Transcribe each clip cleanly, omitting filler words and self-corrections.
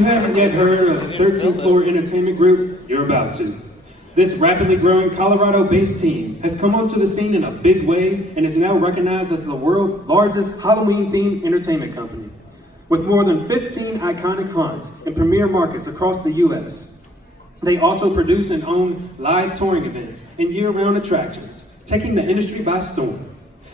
you haven't yet heard of 13th Floor Entertainment Group, you're about to. This rapidly growing Colorado-based team has come onto the scene in a big way and is now recognized as the world's largest Halloween-themed entertainment company. With more than 15 iconic haunts in premier markets across the U.S. They also produce and own live touring events and year-round attractions, taking the industry by storm.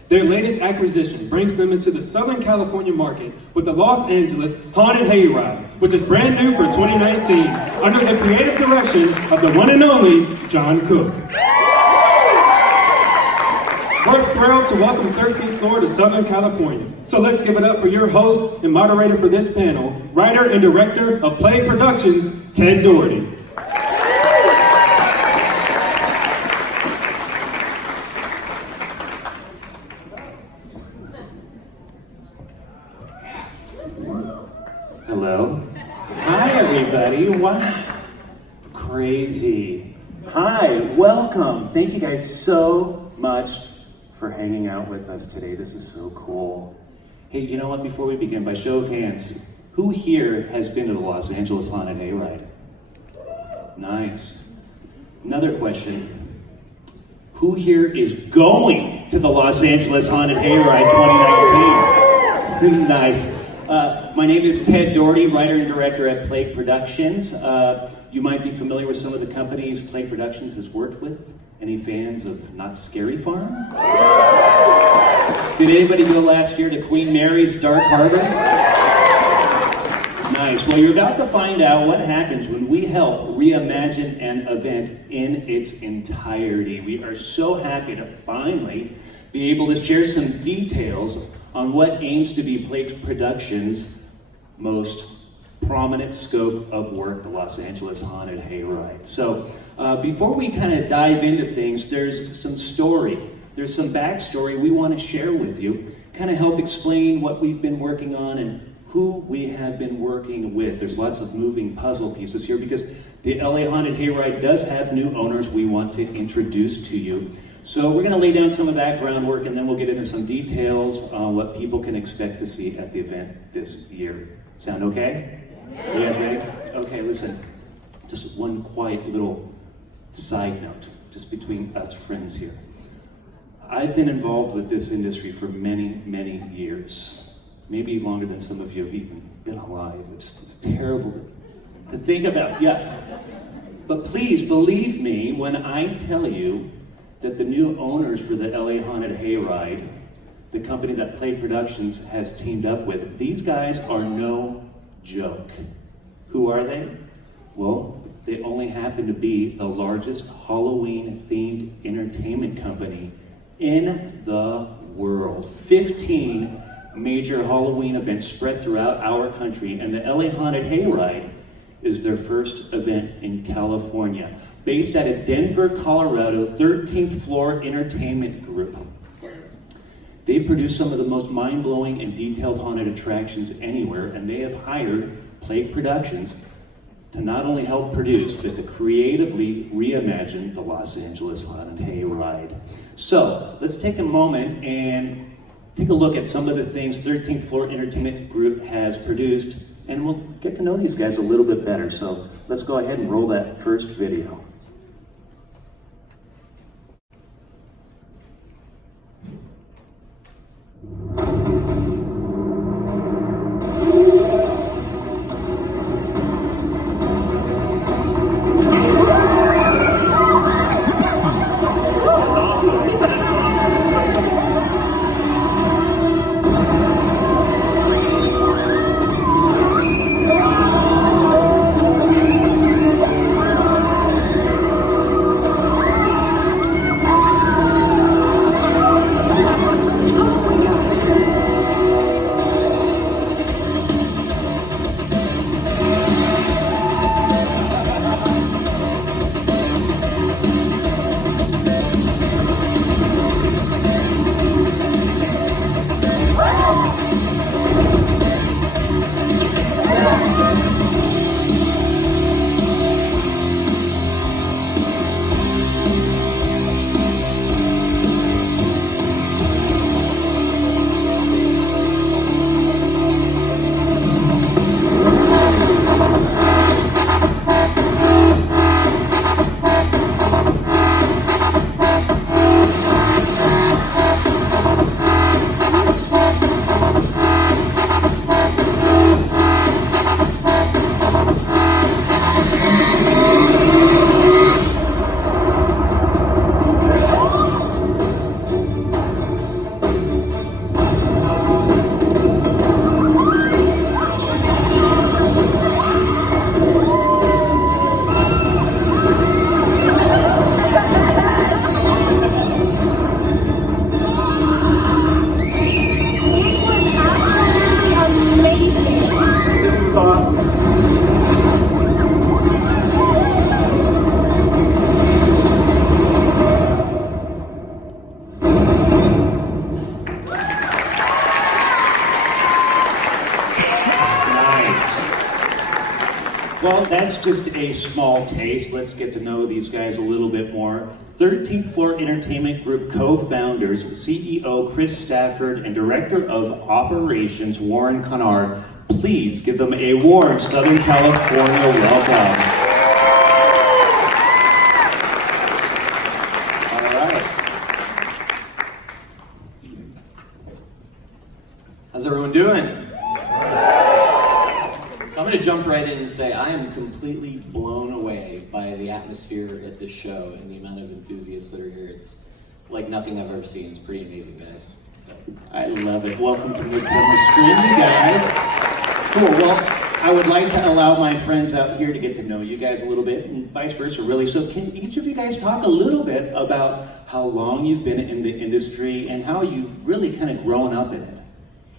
Their latest acquisition brings them into the Southern California market with the Los Angeles Hayride, which is brand new for 2019, under the creative direction of the one and only John Cook. We're thrilled to welcome 13th Floor to Southern California. So let's give it up for your host and moderator for this panel, writer and director of Plague Productions, Ted Doherty. Hello. Hi, everybody. Wow. Crazy. Hi, welcome. Thank you guys so much for hanging out with us today. This is so cool. Hey, you know what? Before we begin, by show of hands, who here has been to the Los Angeles Haunted Hayride? Nice. Another question. Who here is going to the Los Angeles Haunted Hayride 2019? Nice. My name is Ted Doherty, writer and director at Plague Productions. You might be familiar with some of the companies Plague Productions has worked with. Any fans of Not Scary Farm? Did anybody go last year to Queen Mary's Dark Harbor? Nice. Well, you're about to find out what happens when we help reimagine an event in its entirety. We are so happy to finally be able to share some details on what aims to be Plague Productions' most prominent scope of work, the Los Angeles Haunted Hayride. So before we kind of dive into things, there's some story, there's some backstory we want to share with you, kind of help explain what we've been working on and who we have been working with. There's lots of moving puzzle pieces here because the LA Haunted Hayride does have new owners we want to introduce to you. So we're going to lay down some of that groundwork and then we'll get into some details on what people can expect to see at the event this year. Sound okay? You guys ready? Okay, listen. Just one quiet little side note, just between us friends here. I've been involved with this industry for many, many years. Maybe longer than some of you have even been alive. It's terrible to think about, yeah. But please believe me when I tell you that the new owners for the LA Haunted Hayride, the company that Plague Productions has teamed up with, these guys are no joke. Who are they? Well, they only happen to be the largest Halloween-themed entertainment company in the world. 15 major Halloween events spread throughout our country, and the LA Haunted Hayride is their first event in California. Based out of Denver, Colorado, 13th Floor Entertainment Group. They've produced some of the most mind-blowing and detailed haunted attractions anywhere, and they have hired Plague Productions to not only help produce, but to creatively reimagine the Los Angeles Haunted Hayride. So, let's take a moment and take a look at some of the things 13th Floor Entertainment Group has produced, and we'll get to know these guys a little bit better. So, let's go ahead and roll that first video. just a small taste. Let's get to know these guys a little bit more. 13th Floor Entertainment Group co-founders, CEO Chris Stafford and Director of Operations Warren Kennard. Please give them a warm Southern California welcome. All right. How's everyone doing? So I'm going to jump right in and say I am completely blown away by the atmosphere at this show and the amount of enthusiasts that are here. It's like nothing I've ever seen. It's pretty amazing, guys. So. I love it. Welcome to Midsummer Scream, you guys. Cool. Well, I would like to allow my friends out here to get to know you guys a little bit, and vice versa, really. So can each of you guys talk a little bit about how long you've been in the industry and how you really kind of grown up in it?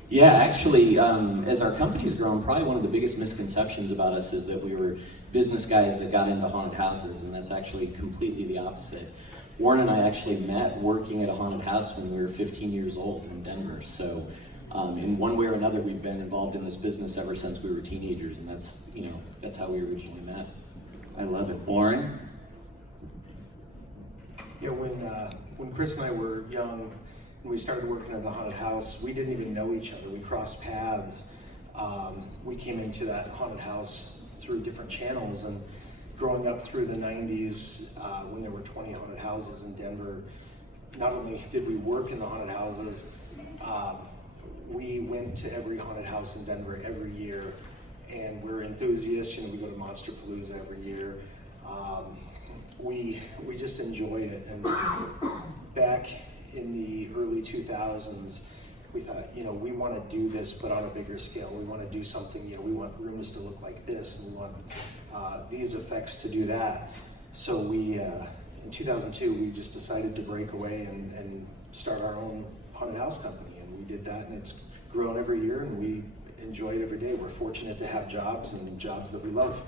Yeah, actually, as our company's grown, probably one of the biggest misconceptions about us is that we were business guys that got into haunted houses, and that's actually completely the opposite. Warren and I actually met working at a haunted house when we were 15 years old in Denver. So in one way or another, we've been involved in this business ever since we were teenagers, and that's how we originally met. I love it. Warren? Yeah, when Chris and I were young, when we started working at the haunted house, we didn't even know each other. We crossed paths. We came into that haunted house through different channels, and growing up through the 90s, when there were 20 haunted houses in Denver, not only did we work in the haunted houses, we went to every haunted house in Denver every year, and we're enthusiasts. We go to Monsterpalooza every year. We just enjoy it. And back in the early 2000s, we thought, we want to do this, but on a bigger scale. We want to do something, we want rooms to look like this, and we want these effects to do that. So we, in 2002, we just decided to break away and start our own haunted house company. And we did that, and it's grown every year, and we enjoy it every day. We're fortunate to have jobs, and jobs that we love.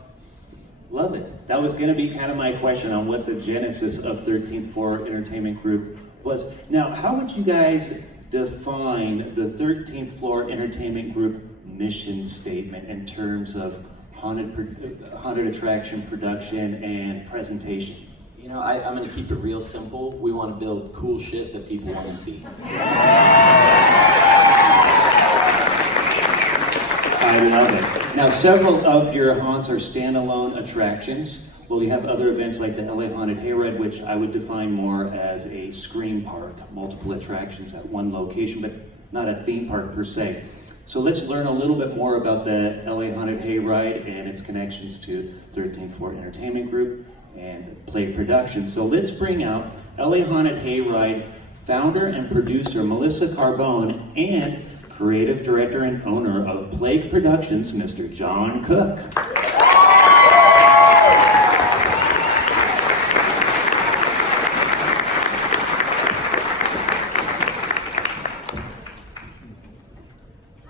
Love it. That was going to be kind of my question on what the genesis of 13th Floor Entertainment Group was. Now, how would you guys define the 13th Floor Entertainment Group mission statement in terms of haunted attraction production and presentation? I'm going to keep it real simple. We want to build cool shit that people want to see. I love it. Now, several of your haunts are standalone attractions. Well, you have other events like the LA Haunted Hayride, which I would define more as a scream park, multiple attractions at one location, but not a theme park per se. So let's learn a little bit more about the LA Haunted Hayride and its connections to 13th Floor Entertainment Group and Play Productions. So let's bring out LA Haunted Hayride founder and producer Melissa Carbone and creative director and owner of Plague Productions, Mr. John Cook.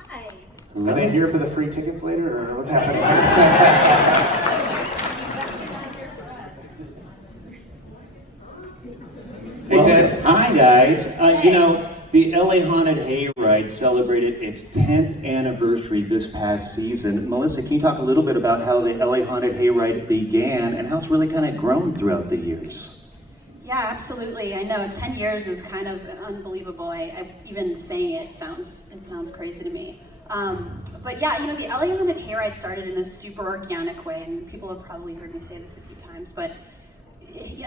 Hi. Are they here for the free tickets later, or what's happening? Hey, Ted. Hi, guys. The LA Haunted Hayride celebrated its 10th anniversary this past season. Melissa, can you talk a little bit about how the LA Haunted Hayride began and how it's really kind of grown throughout the years? Yeah, absolutely. I know 10 years is kind of unbelievable. I even saying it sounds crazy to me. But yeah, the LA Haunted Hayride started in a super organic way, and people have probably heard me say this a few times, but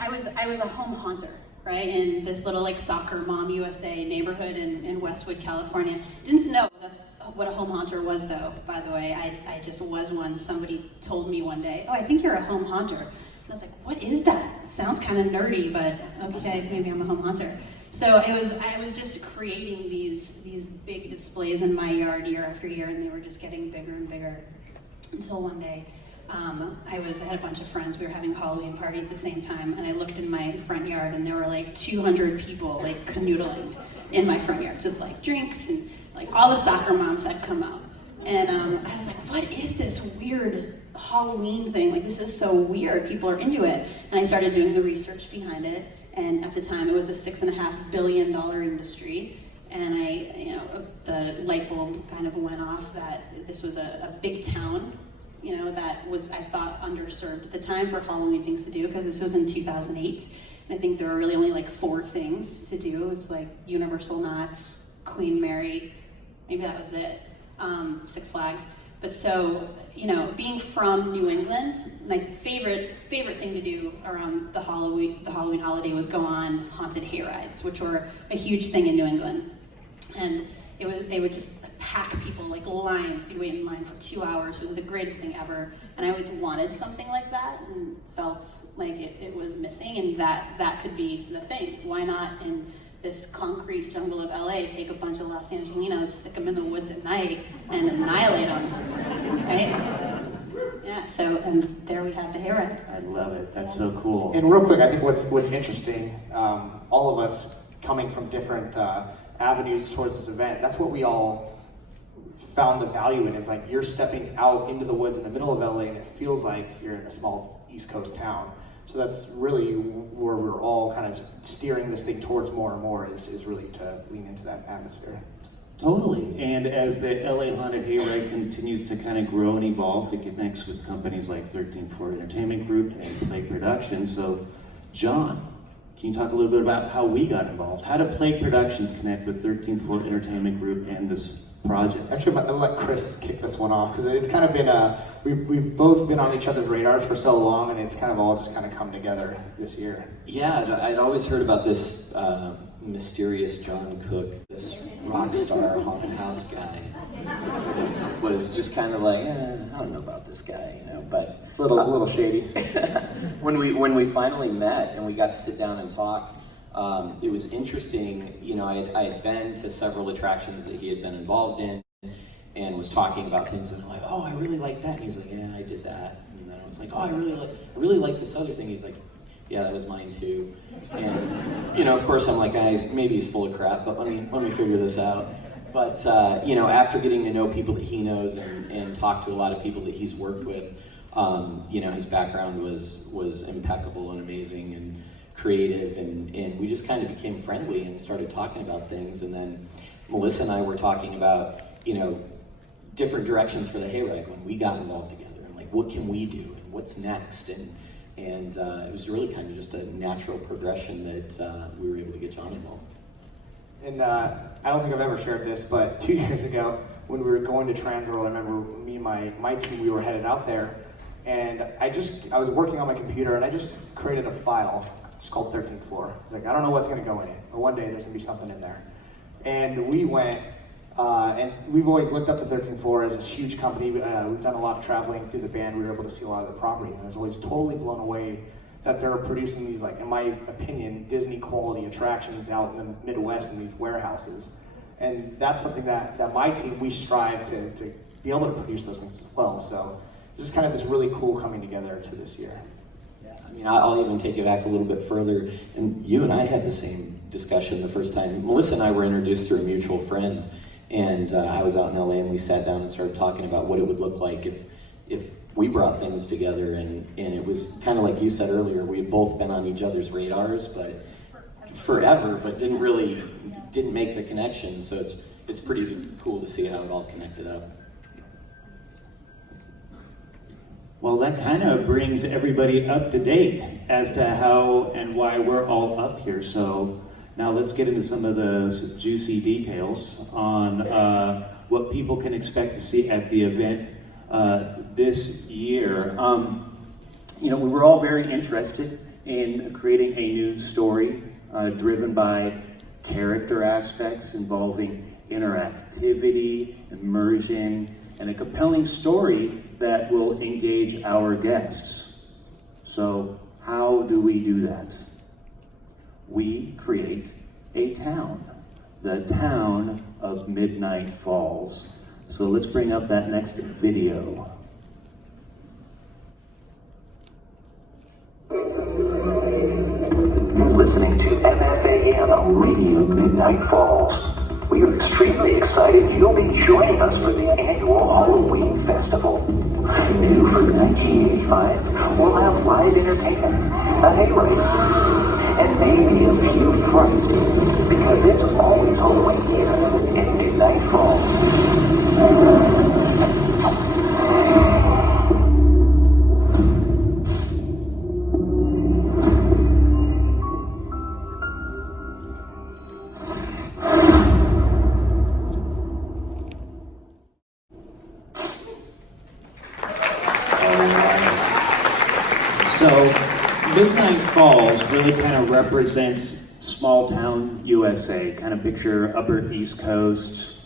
I was a home haunter, right, in this little soccer mom USA neighborhood in Westwood, California. Didn't know what a home haunter was, though, by the way. I just was one. Somebody told me one day, "Oh, I think you're a home haunter." And I was like, "What is that? It sounds kind of nerdy, but okay, maybe I'm a home haunter." So I was just creating these big displays in my yard year after year, and they were just getting bigger and bigger until one day I had a bunch of friends. We were having a Halloween party at the same time, and I looked in my front yard, and there were 200 people canoodling in my front yard with drinks, and all the soccer moms had come out. And I was like, what is this weird Halloween thing? This is so weird. People are into it. And I started doing the research behind it. And at the time, it was a $6.5 billion industry. And the light bulb kind of went off that this was a big town you know, that was, I thought, underserved at the time for Halloween things to do, because this was in 2008. And I think there were really only like 4 things to do. It was like Universal Knots, Queen Mary, maybe that was it, Six Flags. But so, you know, being from New England, my favorite thing to do around the Halloween holiday was go on haunted hayrides, which were a huge thing in New England. And they would just pack people, like lines. You'd wait in line for 2 hours. It was the greatest thing ever. And I always wanted something like that and felt like it was missing, and that could be the thing. Why not in this concrete jungle of LA take a bunch of Los Angelinos, stick them in the woods at night, and annihilate them, right? Yeah, so, and there we have the hayride. I love it. That's so cool. And real quick, I think what's interesting, all of us coming from different avenues towards this event, that's what we all found the value in, is like you're stepping out into the woods in the middle of LA and it feels like you're in a small East Coast town. So that's really where we're all kind of steering this thing towards more and more, is really to lean into that atmosphere. Totally. And as the LA Haunted Hayride continues to kind of grow and evolve, it connects with companies like 13th Floor Entertainment Group and Play Productions. So, John, can you talk a little bit about how we got involved? How did Play Productions connect with 13th Floor Entertainment Group and this project? Actually, I'll let Chris kick this one off, because it's kind of been we've both been on each other's radars for so long, and it's kind of all just kind of come together this year. Yeah, I'd always heard about this mysterious John Cook, this rock star haunted house guy. Was just kind of like, I don't know about this guy, you know, but A little shady. when we finally met and we got to sit down and talk, it was interesting. You know, I had been to several attractions that he had been involved in, and was talking about things, and I'm like, oh, I really like that. And he's like, yeah, I did that. And then I was like, oh, I really like this other thing. He's like, yeah, that was mine too. And you know, of course, I'm like, guys, maybe he's full of crap, but let me figure this out. But you know, after getting to know people that he knows and talk to a lot of people that he's worked with, you know, his background was impeccable and amazing and creative, and we just kind of became friendly and started talking about things. And then Melissa and I were talking about, you know, different directions for the hayride when we got involved together, and like, what can we do and what's next, and it was really kind of just a natural progression that we were able to get John involved. And I don't think I've ever shared this, but 2 years ago, when we were going to Transworld, I remember me and my team, we were headed out there, and I was working on my computer, and I just created a file. It's called 13th Floor. Like, I don't know what's going to go in it, but one day there's going to be something in there. And we went, and we've always looked up to 13th Floor as this huge company. We've done a lot of traveling through the band. We were able to see a lot of the property, and I was always totally blown away that they're producing these, like, in my opinion, Disney quality attractions out in the Midwest in these warehouses. And that's something that my team, we strive to be able to produce those things as well. So it's just kind of this really cool coming together to this year. Yeah, I mean, I'll even take it back a little bit further. And you and I had the same discussion the first time. Melissa and I were introduced through a mutual friend, and I was out in LA, and we sat down and started talking about what it would look like if we brought things together, and it was kind of like you said earlier, we had both been on each other's radars, but forever, but didn't make the connection. So it's pretty cool to see how it all connected up. Well, that kind of brings everybody up to date as to how and why we're all up here. So now let's get into some of the juicy details on what people can expect to see at the event this year. You know, we were all very interested in creating a new story driven by character aspects involving interactivity, immersion, and a compelling story that will engage our guests. So how do we do that? We create a town, the town of Midnight Falls. So let's bring up that next video. You're listening to MFA on Radio Midnight Falls. We are extremely excited you'll be joining us for the annual Halloween Festival. New for 1985, we'll have live entertainment, a hayride, and maybe a few frights, because it's always Halloween here in Midnight Falls. Midnight Falls really kind of represents small town USA. Kind of picture upper East Coast,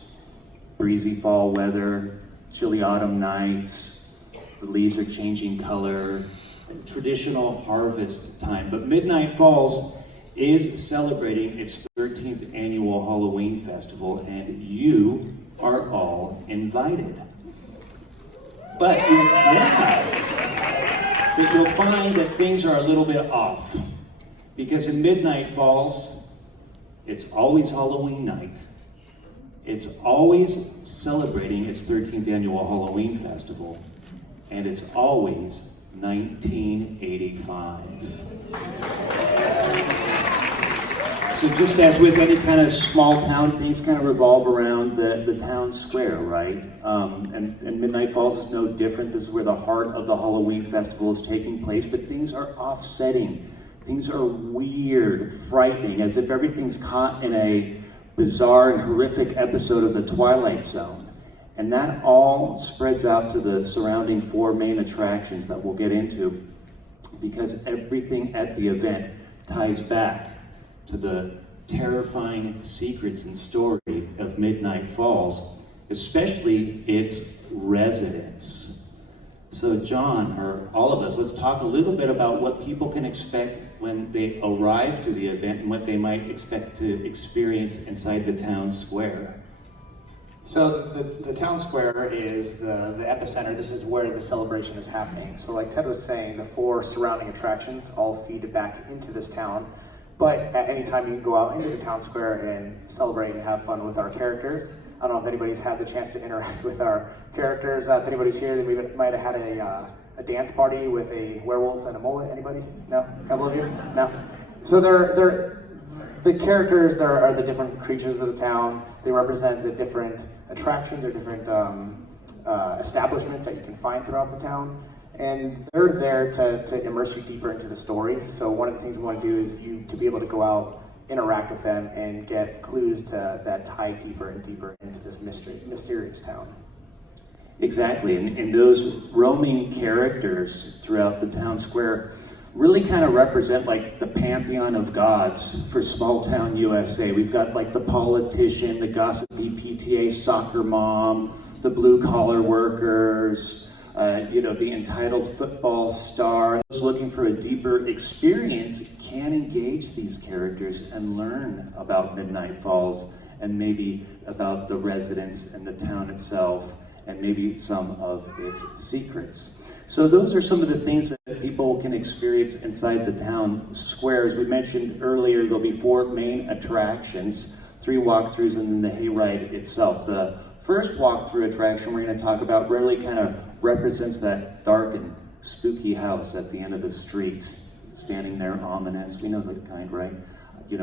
breezy fall weather, chilly autumn nights, the leaves are changing color, traditional harvest time. But Midnight Falls is celebrating its 13th annual Halloween festival, and you are all invited. But you'll find that things are a little bit off, because in Midnight Falls, it's always Halloween night. It's always celebrating its 13th annual Halloween festival, and it's always 1985. So just as with any kind of small town, things kind of revolve around the town square, right? And Midnight Falls is no different. This is where the heart of the Halloween festival is taking place, but things are offsetting. Things are weird, frightening, as if everything's caught in a bizarre and horrific episode of The Twilight Zone. And that all spreads out to the surrounding 4 main attractions that we'll get into, because everything at the event ties back to the terrifying secrets and story of Midnight Falls, especially its residents. So John, or all of us, let's talk a little bit about what people can expect when they arrive to the event and what they might expect to experience inside the town square. So the town square is the epicenter. This is where the celebration is happening. So like Ted was saying, the 4 surrounding attractions all feed back into this town. But at any time you can go out into the town square and celebrate and have fun with our characters. I don't know if anybody's had the chance to interact with our characters. If anybody's here, then we might have had a dance party with a werewolf and a mullet. Anybody? No? A couple of you? No? So the characters there are the different creatures of the town. They represent the different attractions or different establishments that you can find throughout the town. And they're there to immerse you deeper into the story. So one of the things we want to do is to be able to go out, interact with them, and get clues that tie deeper and deeper into this mysterious town. Exactly, and those roaming characters throughout the town square really kind of represent like the pantheon of gods for small town USA. We've got like the politician, the gossipy PTA soccer mom, the blue collar workers, the entitled football star. Those looking for a deeper experience can engage these characters and learn about Midnight Falls and maybe about the residents and the town itself and maybe some of its secrets. So those are some of the things that people can experience inside the town square. As we mentioned earlier, there'll be 4 main attractions, 3 walkthroughs, and then the hayride itself. The first walkthrough attraction we're going to talk about really kind of represents that dark and spooky house at the end of the street, standing there ominous. We know the kind, right?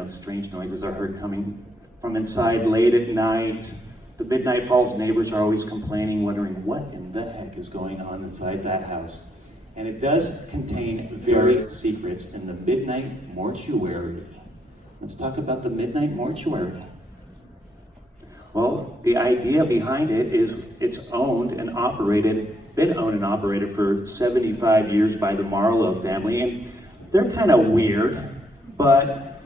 Strange noises are heard coming from inside late at night. The Midnight Falls neighbors are always complaining, wondering what in the heck is going on inside that house. And it does contain very secrets in the Midnight Mortuary. Let's talk about the Midnight Mortuary. Well, the idea behind it is it's been owned and operated for 75 years by the Marlowe family, and they're kind of weird, but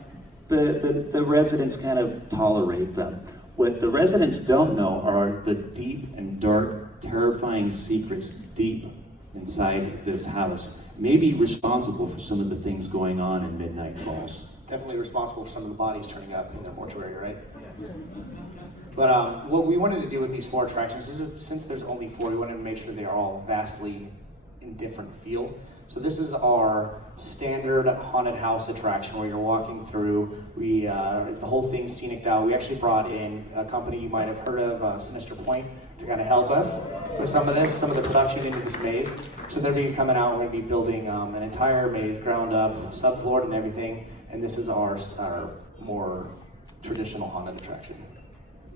the residents kind of tolerate them. What the residents don't know are the deep and dark, terrifying secrets deep inside this house, maybe responsible for some of the things going on in Midnight Falls. Definitely responsible for some of the bodies turning up in the mortuary, right? Yeah. But what we wanted to do with these 4 attractions is, since there's only 4, we wanted to make sure they are all vastly in different feel. So this is our standard haunted house attraction where you're walking through. The whole thing's scenic out. We actually brought in a company you might have heard of, Sinister Point, to kind of help us with some of the production into this maze. So they're be coming out. We're going to be building an entire maze, ground up, subfloored and everything. And this is our more traditional haunted attraction.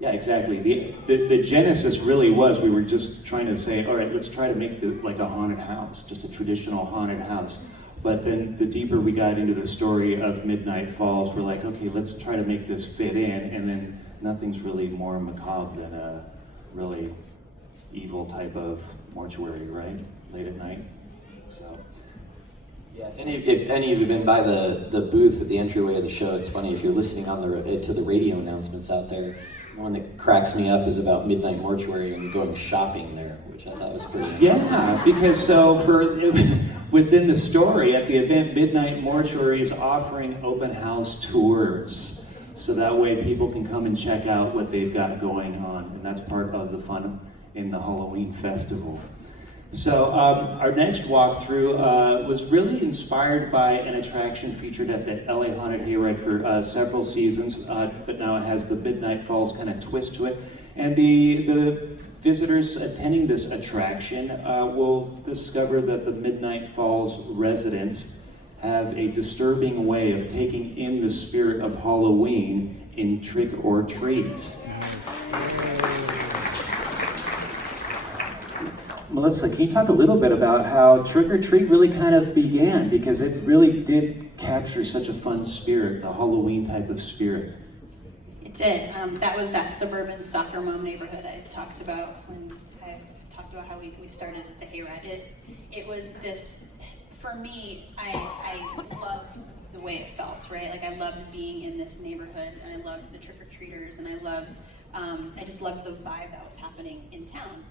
Yeah, exactly. The genesis really was, we were just trying to say, all right, let's try to make it like a haunted house, just a traditional haunted house. But then the deeper we got into the story of Midnight Falls, we're like, okay, let's try to make this fit in, and then nothing's really more macabre than a really evil type of mortuary, right? Late at night. So Yeah, if any of you have been by the booth at the entryway of the show, it's funny, if you're listening on to the radio announcements out there, the one that cracks me up is about Midnight Mortuary and going shopping there, which I thought was pretty interesting. Yeah, because within the story at the event, Midnight Mortuary is offering open house tours. So that way people can come and check out what they've got going on. And that's part of the fun in the Halloween festival. So our next walkthrough was really inspired by an attraction featured at the LA Haunted Hayride for several seasons, but now it has the Midnight Falls kind of twist to it. And the visitors attending this attraction will discover that the Midnight Falls residents have a disturbing way of taking in the spirit of Halloween in Trick or Treat. Melissa, can you talk a little bit about how Trick or Treat really kind of began? Because it really did capture such a fun spirit, the Halloween type of spirit. It did. That was that suburban soccer mom neighborhood I talked about when I talked about how we started the Hayride. It was this, for me, I loved the way it felt, right? Like I loved being in this neighborhood, and I loved the trick-or-treaters, and I just loved the vibe that was happening in town.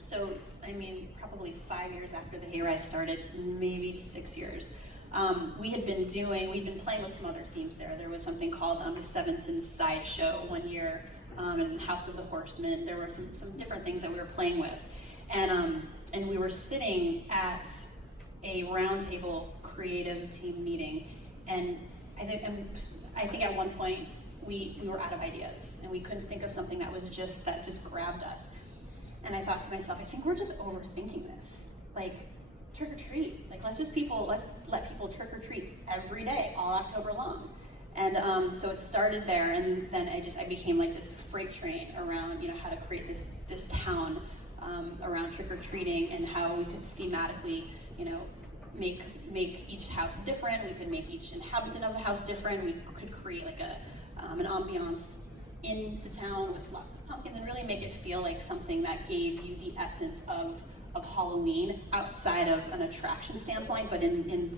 So, I mean, probably 5 years after the Hayride started, maybe 6 years, we'd been playing with some other themes there. There was something called the Seven Sins Sideshow one year, and House of the Horsemen. There were some different things that we were playing with. And we were sitting at a roundtable creative team meeting, and I think at one point we were out of ideas, and we couldn't think of something that just grabbed us. And I thought to myself, I think we're just overthinking this. Like, trick or treat. Like, let's let people trick or treat every day, all October long. And so it started there, and then I became like this freight train around, how to create this town around trick or treating, and how we could thematically, make each house different. We could make each inhabitant of the house different. We could create like an ambiance in the town with lots of pumpkins, and really make it feel like something that gave you the essence of Halloween outside of an attraction standpoint, but in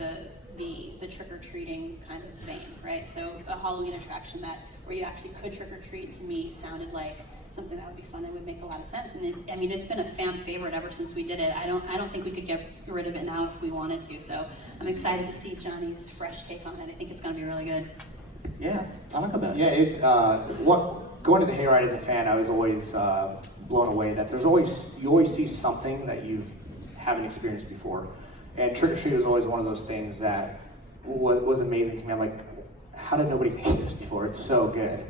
the trick-or-treating kind of vein, right? So a Halloween attraction where you actually could trick-or-treat, to me sounded like something that would be fun and would make a lot of sense. And it's been a fan favorite ever since we did it. I don't think we could get rid of it now if we wanted to. So I'm excited to see Johnny's fresh take on it. I think it's going to be really good. Yeah, talk about it. Yeah, it's going to the Hayride as a fan, I was always blown away that you always see something that you haven't experienced before. And Trick or Treat was always one of those things that was amazing to me. I'm like, how did nobody think of this before? It's so good.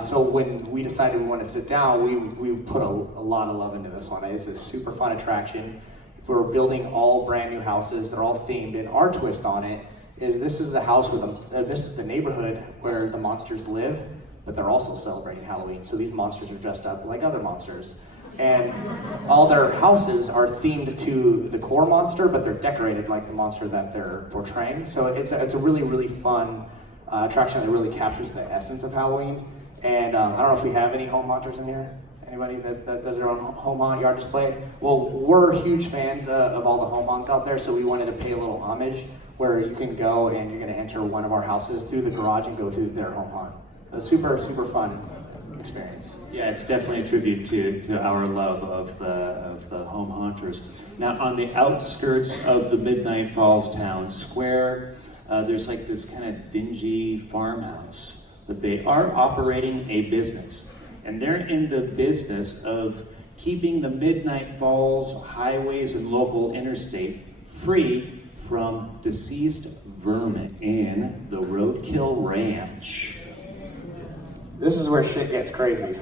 So when we decided we wanted to sit down, we put a lot of love into this one. It's a super fun attraction. We're building all brand new houses. They're all themed, and our twist on it is this is the house this is the neighborhood where the monsters live, but they're also celebrating Halloween. So these monsters are dressed up like other monsters. And all their houses are themed to the core monster, but they're decorated like the monster that they're portraying. So it's a really, really fun attraction that really captures the essence of Halloween. And I don't know if we have any home haunters in here. Anybody that does their own home haunt yard display? Well, we're huge fans of all the home haunts out there, so we wanted to pay a little homage where you can go and you're going to enter one of our houses through the garage and go through their home haunt. A super, super fun experience. Yeah, it's definitely a tribute to our love of the home haunters. Now, on the outskirts of the Midnight Falls town square, there's like this kind of dingy farmhouse, but they are operating a business, and they're in the business of keeping the Midnight Falls highways and local interstate free from deceased vermin in the Roadkill Ranch. This is where shit gets crazy.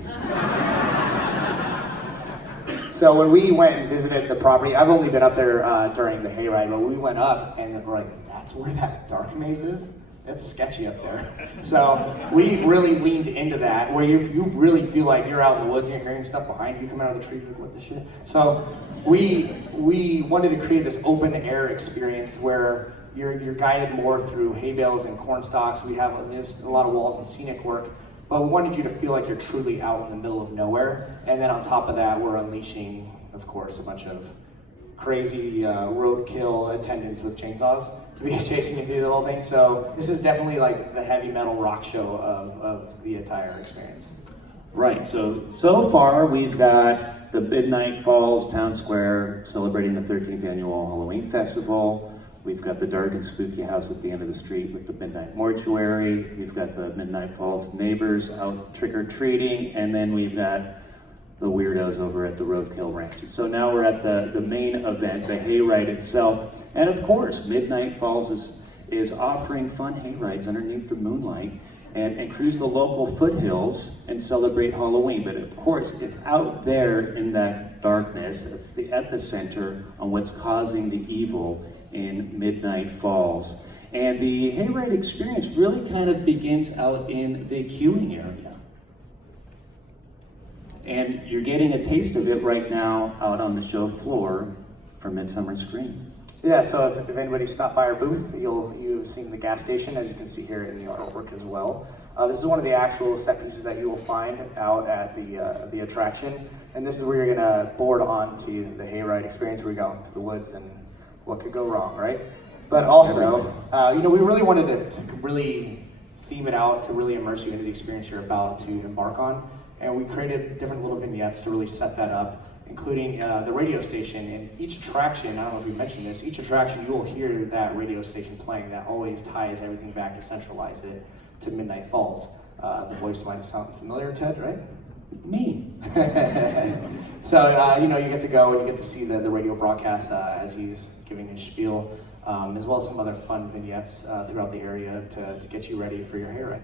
So when we went and visited the property, I've only been up there during the Hayride, but we went up and we're like, that's where that dark maze is? It's sketchy up there. So we really leaned into that, where you really feel like you're out in the woods and you're hearing stuff behind you coming out of the trees, like, what the shit? So we wanted to create this open air experience where you're guided more through hay bales and corn stalks. There's a lot of walls and scenic work, but we wanted you to feel like you're truly out in the middle of nowhere. And then on top of that, we're unleashing, of course, a bunch of crazy roadkill attendants with chainsaws. to be chasing you through the whole thing. So this is definitely like the heavy metal rock show of the entire experience. Right, so far we've got the Midnight Falls Town Square celebrating the 13th annual Halloween Festival. We've got the dark and spooky house at the end of the street with the Midnight Mortuary. We've got the Midnight Falls neighbors out trick-or-treating, and then we've got the weirdos over at the Roadkill Ranch. So now we're at the main event, the hayride itself. And of course, Midnight Falls is offering fun hayrides underneath the moonlight and cruise the local foothills and celebrate Halloween. But of course, it's out there in that darkness. It's the epicenter on what's causing the evil in Midnight Falls. And the hayride experience really kind of begins out in the queuing area. And you're getting a taste of it right now out on the show floor for Midsummer Scream. Yeah, so if anybody stopped by our booth, you've seen the gas station, as you can see here in the artwork as well. This is one of the actual set pieces that you will find out at the attraction. And this is where you're gonna board onto the hayride experience where we go into the woods and what could go wrong, right? But also, we really wanted to really theme it out to really immerse you into the experience you're about to embark on. And we created different little vignettes to really set that up, including the radio station. And each attraction, I don't know if we mentioned this, each attraction you will hear that radio station playing. That always ties everything back to centralize it to Midnight Falls. The voice might sound familiar, Ted, right? Me. So, you get to go and you get to see the radio broadcast as he's giving his spiel, as well as some other fun vignettes throughout the area to get you ready for your hayride.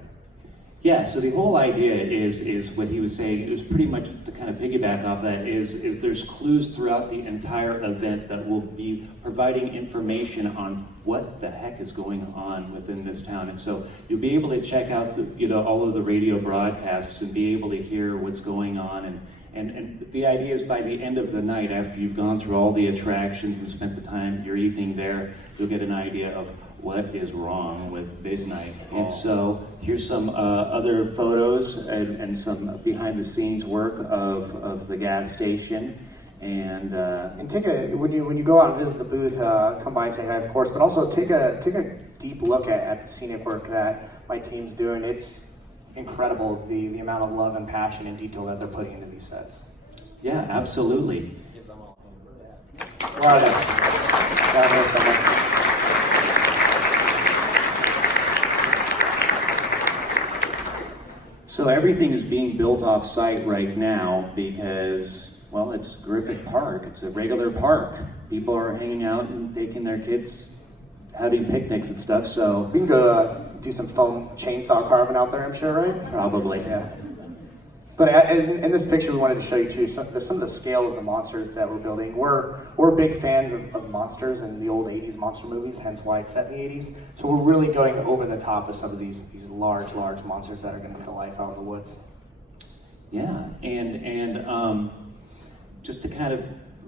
Yeah, so the whole idea is what he was saying. It was pretty much to kind of piggyback off that is there's clues throughout the entire event that will be providing information on what the heck is going on within this town. And so you'll be able to check out all of the radio broadcasts and be able to hear what's going on. And the idea is by the end of the night, after you've gone through all the attractions and spent the time, your evening there, you'll get an idea of what is wrong with Midnight. And so here's some other photos and some behind the scenes work of the gas station. And when you go out and visit the booth, come by and say hi, of course, but also take a deep look at the scenic work that my team's doing. It's incredible the amount of love and passion and detail that they're putting into these sets. Yeah, absolutely. Wow, that's So everything is being built off site right now because, well, it's Griffith Park. It's a regular park. People are hanging out and taking their kids, having picnics and stuff, so. We can go do some foam chainsaw carving out there, I'm sure, right? Probably. Yeah. But in this picture, we wanted to show you too some of the scale of the monsters that we're building. We're big fans of monsters and the old 80s monster movies, hence why it's set in the 80s. So we're really going over the top of some of these large monsters that are going to come to life out in the woods. Yeah, and just to kind of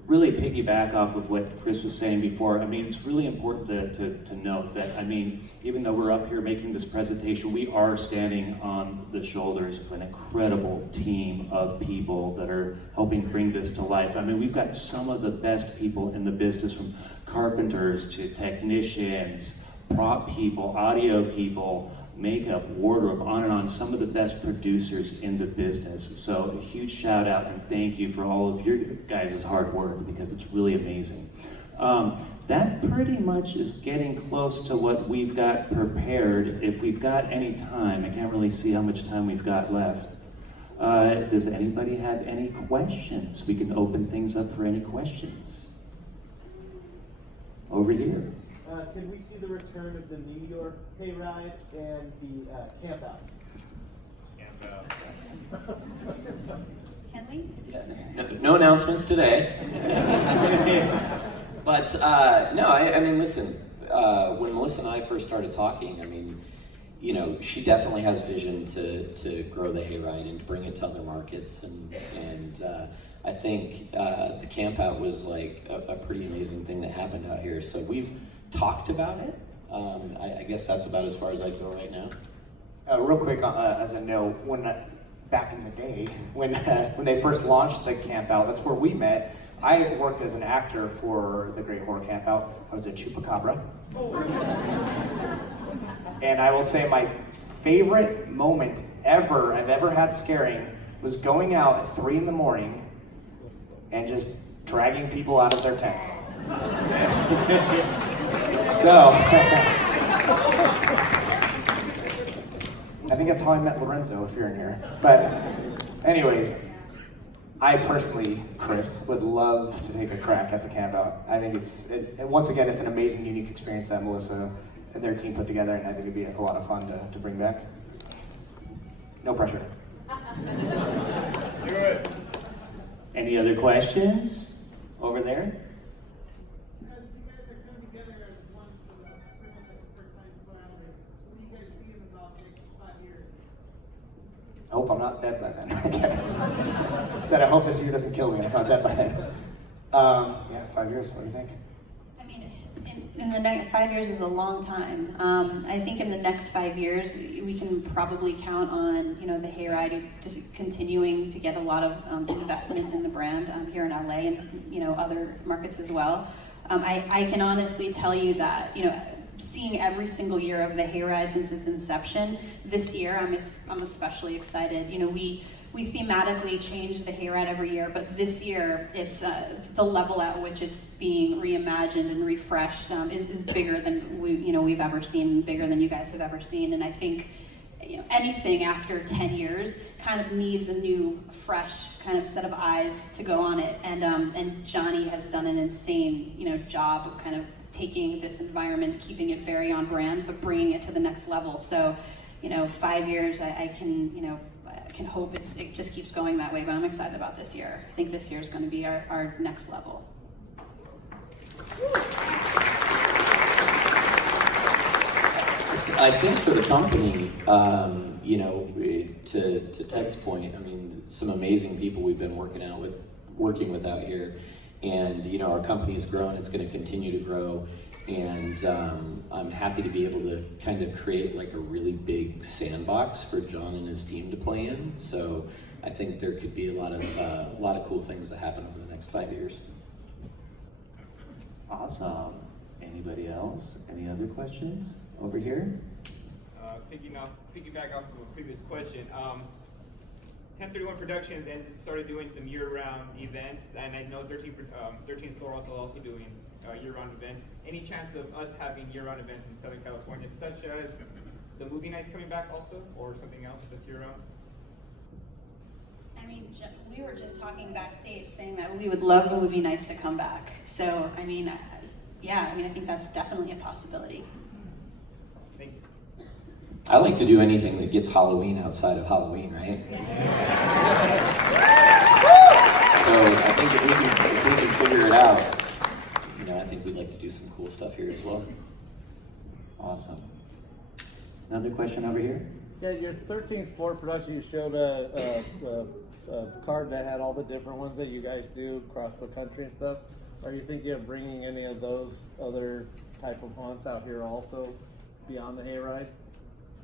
really piggyback off of what Chris was saying before, I mean, it's really important to note that, I mean, even though we're up here making this presentation, we are standing on the shoulders of an incredible team of people that are helping bring this to life. I mean, we've got some of the best people in the business, from carpenters to technicians, prop people, audio people, makeup, wardrobe, on and on, some of the best producers in the business. So a huge shout out and thank you for all of your guys' hard work, because it's really amazing. That pretty much is getting close to what we've got prepared. If we've got any time, I can't really see how much time we've got left. Does anybody have any questions? We can open things up for any questions. Over here. Can we see the return of the New York Hayride and the camp out? Can we? Yeah, no announcements today. But no, I mean, listen, when Melissa and I first started talking, I mean, she definitely has vision to grow the hayride and to bring it to other markets, and I think the camp out was like a pretty amazing thing that happened out here. So we've talked about it. I guess that's about as far as I go right now. Real quick, as a note, back in the day, when they first launched the camp out, that's where we met. I worked as an actor for the Great Horror Campout. I was a Chupacabra. And I will say my favorite moment I've ever had scaring was going out at 3 in the morning and just dragging people out of their tents. So, I think that's how I met Lorenzo, if you're in here. But anyways, I personally, Chris, would love to take a crack at the camp out. I think once again, it's an amazing, unique experience that Melissa and their team put together, and I think it'd be a lot of fun to bring back. No pressure. Do it. Any other questions over there? As you guys are coming together as one for pretty much the first time for hours, what do you guys see in about the next 5 years? I hope I'm not dead by then, I guess. Said I hope this year doesn't kill me, I'm not dead by then. Yeah, 5 years, what do you think? I mean, in the next 5 years is a long time. I think in the next 5 years, we can probably count on, the Hayride just continuing to get a lot of investment in the brand here in LA and, other markets as well. I can honestly tell you that, seeing every single year of the Hayride since its inception, this year I'm especially excited. We thematically change the Hayride every year, but this year it's the level at which it's being reimagined and refreshed is bigger than we've ever seen, bigger than you guys have ever seen. And I think anything after 10 years kind of needs a new, fresh kind of set of eyes to go on it. And Johnny has done an insane job of kind of taking this environment, keeping it very on brand, but bringing it to the next level. So 5 years, I can hope it just keeps going that way, but I'm excited about this year. I think this year is going to be our next level. I think for the company, to Ted's point, I mean, some amazing people we've been working with out here, and our company's grown. It's going to continue to grow, and I'm happy to be able to kind of create like a really big sandbox for John and his team to play in. So I think there could be a lot of cool things that happen over the next 5 years. Awesome. Anybody else? Any other questions over here? Piggyback off of a previous question. 1031 Productions and started doing some year-round events, and I know 13th floor also doing year-round events. Any chance of us having year-round events in Southern California, such as the movie nights coming back also, or something else that's year-round? I mean, we were just talking backstage saying that we would love the movie nights to come back. So, I mean, I think that's definitely a possibility. Thank you. I like to do anything that gets Halloween outside of Halloween, right? So I think if we can figure it out, I think we'd like to do some cool stuff here as well. Awesome. Another question over here? Yeah, your 13th floor production, you showed a card that had all the different ones that you guys do across the country and stuff. Are you thinking of bringing any of those other type of haunts out here also beyond the Hayride?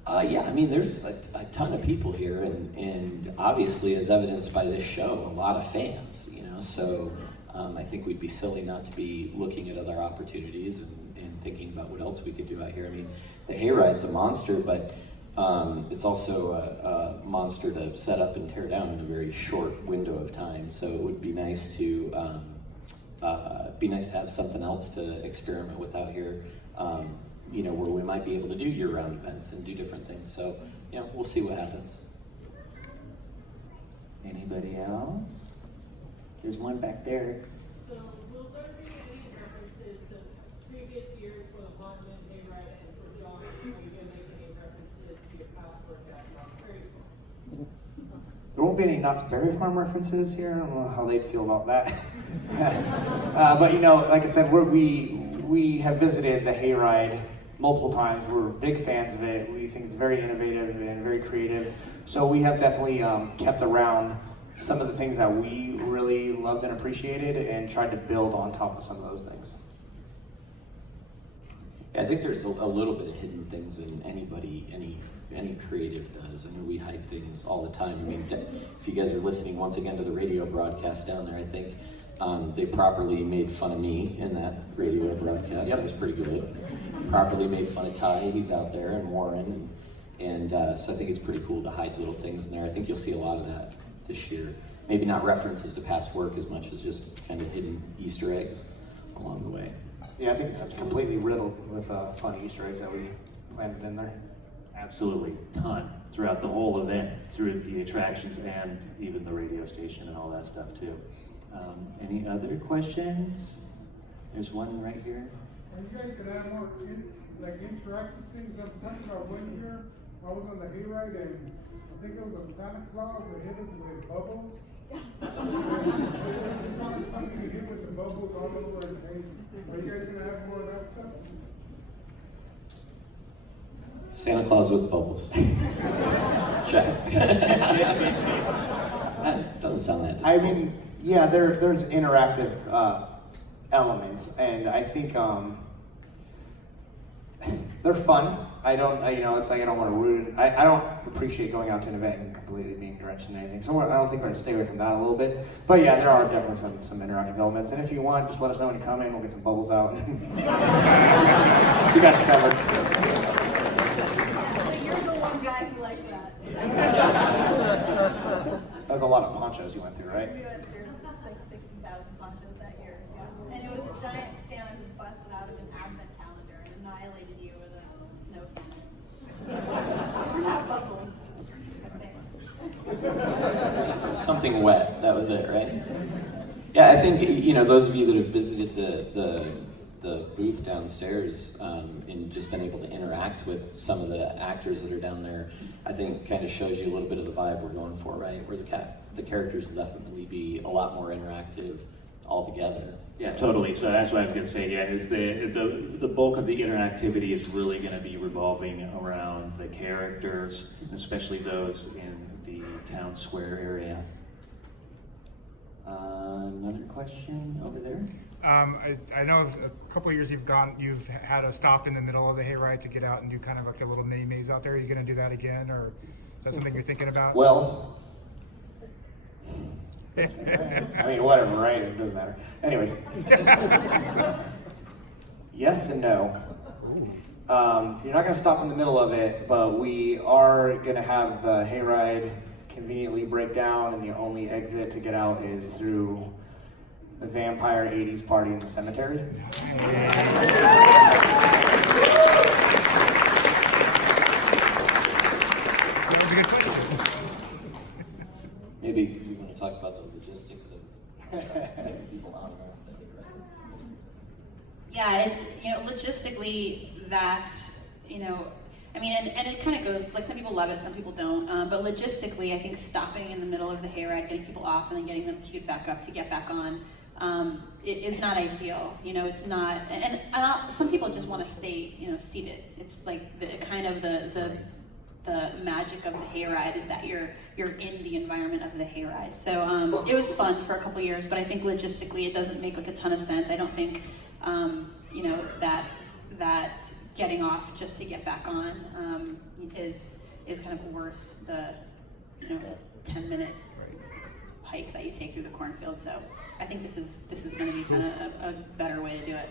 Yeah, I mean, there's a ton of people here, and obviously, as evidenced by this show, a lot of fans, so I think we'd be silly not to be looking at other opportunities and thinking about what else we could do out here. I mean, the Hayride's a monster, but it's also a monster to set up and tear down in a very short window of time, so it would be nice to have something else to experiment with out here. Where we might be able to do year-round events and do different things. So, we'll see what happens. Anybody else? There's one back there. So, will there be any references to previous years for the Haunted Hayride and for John? Are you going to make any references to your past work at Knott's Berry Farm? There won't be any Knott's Berry Farm references here. I don't know how they'd feel about that. But like I said, we have visited the Hayride multiple times. We're big fans of it. We think it's very innovative and very creative. So we have definitely kept around some of the things that we really loved and appreciated and tried to build on top of some of those things. I think there's a little bit of hidden things in any creative does. I mean, we hide things all the time. I mean, if you guys are listening once again to the radio broadcast down there, I think They properly made fun of me in that radio broadcast. Yep. That was pretty good. Properly made fun of Ty, he's out there, and Warren. And so I think it's pretty cool to hide little things in there. I think you'll see a lot of that this year. Maybe not references to past work as much as just kind of hidden Easter eggs along the way. Yeah, I think it's completely riddled with fun Easter eggs that we planted in there. Absolutely, ton throughout the whole event, through the attractions and even the radio station and all that stuff too. Any other questions? There's one right here. Are you guys gonna have more interactive things? I'm talking about one year, I was on the hayride and I think it was a Santa Claus that hit us with bubbles. It's not as funny to hit with the bubbles all over the place. Are you guys gonna have more of that stuff? Santa Claus with bubbles. Check. That doesn't sound that difficult. I mean, yeah, there's interactive elements, and I think they're fun. It's like I don't want to ruin. I don't appreciate going out to an event and completely being drenched in anything. So I don't think we're gonna stay away from that a little bit. But yeah, there are definitely some interactive elements. And if you want, just let us know when you come in. We'll get some bubbles out. You got you covered. You're the one guy who liked that. That was a lot of ponchos you went through, right? We went through like 60,000 ponchos that year. Yeah. And it was a giant Santa who busted out of an advent calendar and annihilated you with a snow cannon. Not bubbles. Something wet, that was it, right? Yeah, I think, those of you that have visited the booth downstairs and just been able to interact with some of the actors that are down there, I think kind of shows you a little bit of the vibe we're going for, right? Where the characters will definitely be a lot more interactive altogether. Yeah, totally. So that's what I was going to say. Yeah, is the bulk of the interactivity is really going to be revolving around the characters, especially those in the town square area. Another question over there. I know a couple of years you've had a stop in the middle of the hayride to get out and do kind of like a little mini maze out there. Are you going to do that again, or is that something you're thinking about? Well, I mean, whatever, right? It doesn't matter. Anyways, yes and no. You're not going to stop in the middle of it, but we are going to have the hayride conveniently break down, and the only exit to get out is through the vampire 80s party in the cemetery. That was a good question. Maybe you want to talk about the logistics of getting people on there. Yeah, it's, logistically that's, and it kind of goes, like some people love it, some people don't, but logistically I think stopping in the middle of the hayride, getting people off and then getting them queued back up to get back on, it is not ideal. It's not, and some people just want to stay, seated. It's like the kind of the magic of the hayride is that you're in the environment of the hayride. So it was fun for a couple years, but I think logistically it doesn't make like a ton of sense. I don't think that getting off just to get back on is kind of worth the 10-minute hike that you take through the cornfield. So I think this is going to be kind of a better way to do it.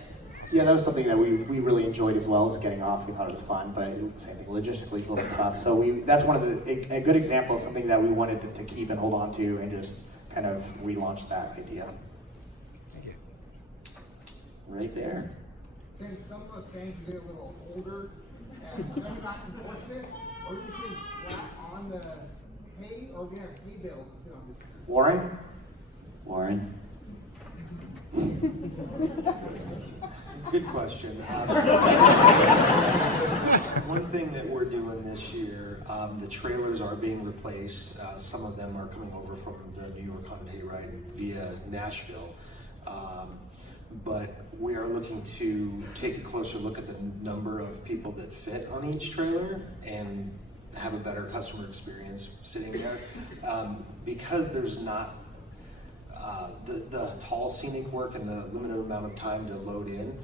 Yeah, that was something that we really enjoyed as well, as getting off. We thought it was fun, but same thing, logistically it's a little tough. So that's one of a good example of something that we wanted to keep and hold on to and just kind of relaunch that idea. Thank you. Right there. Since some of us fans get a little older and maybe not enforce this, are we just seeing flat on the hay, or we have hay bales? Warren? Good question. One thing that we're doing this year, the trailers are being replaced. Some of them are coming over from the New York Haunted Hayride via Nashville. But we are looking to take a closer look at the number of people that fit on each trailer and have a better customer experience sitting there. Because there's not the tall scenic work and the limited amount of time to load in,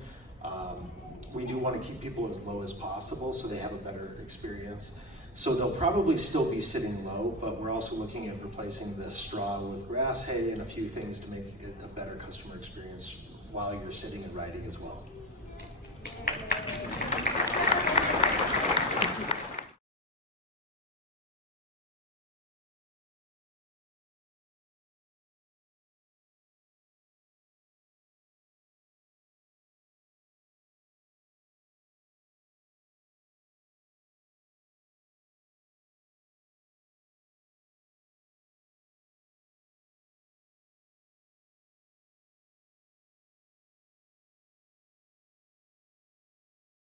we do want to keep people as low as possible so they have a better experience. So they'll probably still be sitting low, but we're also looking at replacing the straw with grass hay and a few things to make it a better customer experience while you're sitting and riding as well.